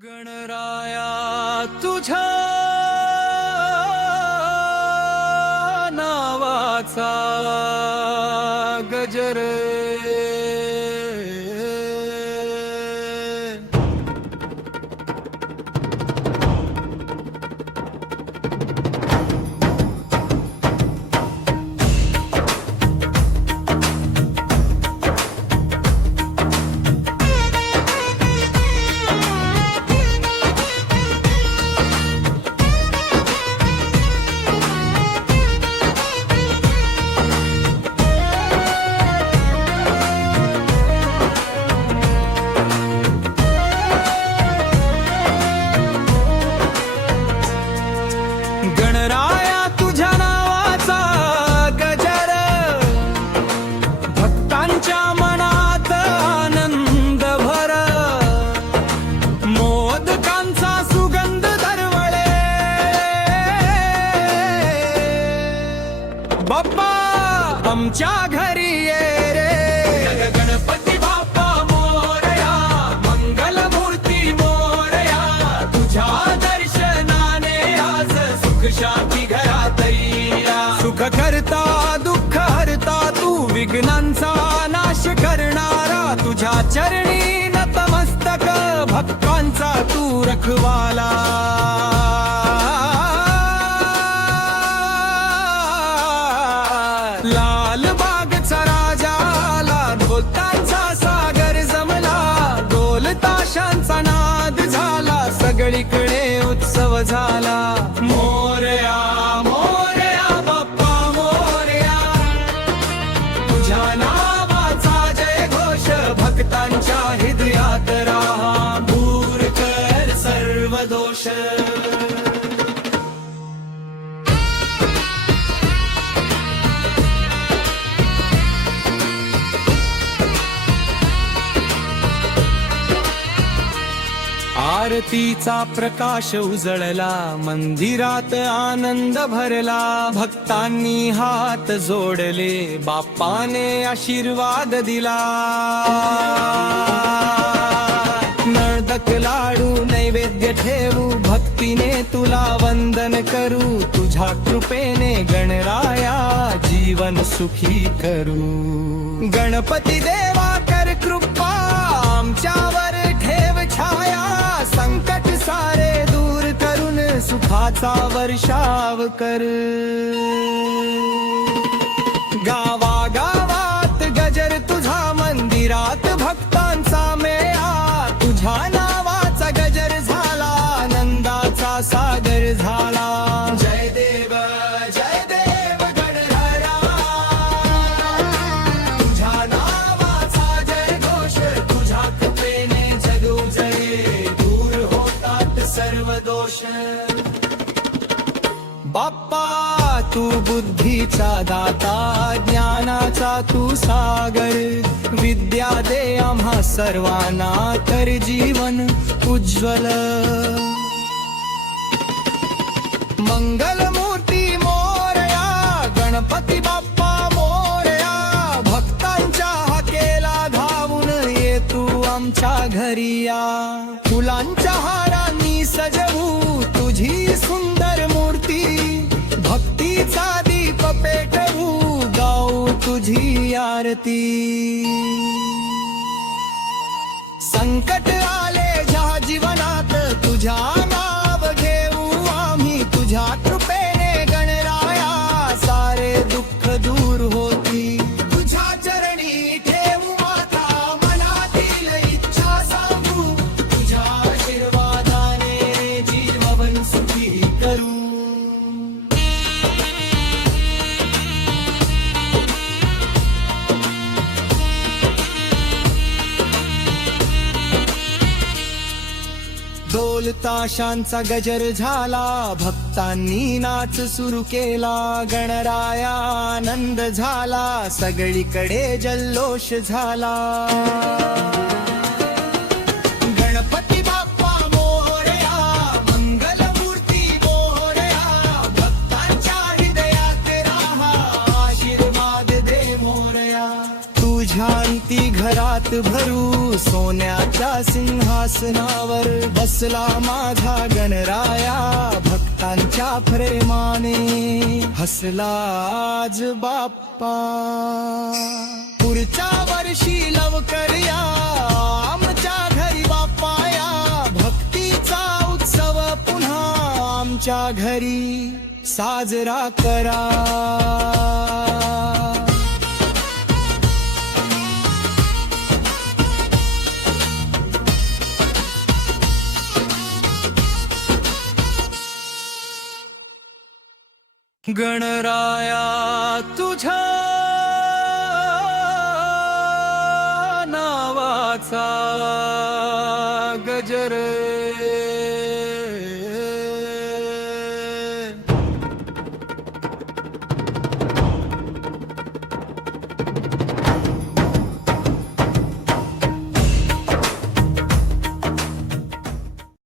गणराया तुझ्या नावाचा गजर गणराया तुझ्या नावाचा गजर भक्तांच्या मनात आनंद भर मोदकांचा सुगंध दरवळे बाप्पा आमच्या घरी ये रे गणपती बाप्पा मोरया मंगल मूर्ती मोरया तुझ्या दर्शनाने आज सुख शांती घरात येईया सुख करता दुःख हरता तू विघ्नांचा नाश करणारा तुझ्या चरणी नतमस्तक भक्तांचा तू रखवाला लाल बागचा राजा आला ढोलतांचा सागर जमला ढोल ताशांचा नाद झाला सगळीकडे उत्सव झाला मोरया मोरया बाप्पा मोरया तुझ्या नावाचा जय घोष भक्तांच्या हृदयात राहा दूर कर सर्व दोष आरतीचा प्रकाश उजळला मंदिरात आनंद भरला भक्तांनी हात जोडले बाप्पाने आशीर्वाद दिला नळदक लाडू नैवेद्य ठेवू भक्तीने तुला वंदन करू तुझ्या कृपेने गणराया जीवन सुखी करू गणपती देवा कर कृपा आमच्यावर ठेव छाया संकट सारे दूर करून सुखाचा वर्षाव कर गावा गावात गजर तुझा मंदिरात भक्तांचा मेळा तुझ्या नावाचा गजर झाला आनंदाचा सागर झाला जय देव गणराया तुझ्या नावाचा जय घोष तुझ्या कृपेने जगू जये सर्व दोष बाप्पा तू बुद्धीचा दाता ज्ञानाचा तू सागर विद्या दे आम्हा सर्वांना कर जीवन उज्ज्वल मंगल मूर्ती मोरया गणपती बाप्पा मोरया भक्तांच्या हाकेला धावून ये तू आमच्या घरी या फुलांच्या हारांनी सजवू तुझी सुंदर मूर्ती भक्तीचा दीप पेटवू गाऊ तुझी आरती संकट आले ज्या जीवनात तुझ्या नाव घेऊ आम्ही तुझ्या कृपेने गणराया सारे दुःख दूर होती तुझ्या चरणी ठेवू माता मनातील इच्छा सांगू तुझ्या आशीर्वादाने जीवन सुखी करू ढोल ताशांचा गजर झाला भक्तांनी नाच सुरू केला गणराया आनंद झाला सगळीकडे जल्लोष झाला गणपती बाप्पा मोरया मंगल मूर्ती मोरया भक्तांच्या हृदयात राहा आशीर्वाद दे मोरया तुझ्या अंती घरात भरू सोन्याच्या सिंहासनावर बसला माझा गणराया, भक्तांच्या प्रेमाने हसला आज बाप्पा. पुढच्या वर्षी लवकर या आमच्या घरी बाप्पा या, भक्तीचा उत्सव पुन्हा आमच्या घरी साजरा करा. गणराया तुझ्या नावाचा गजर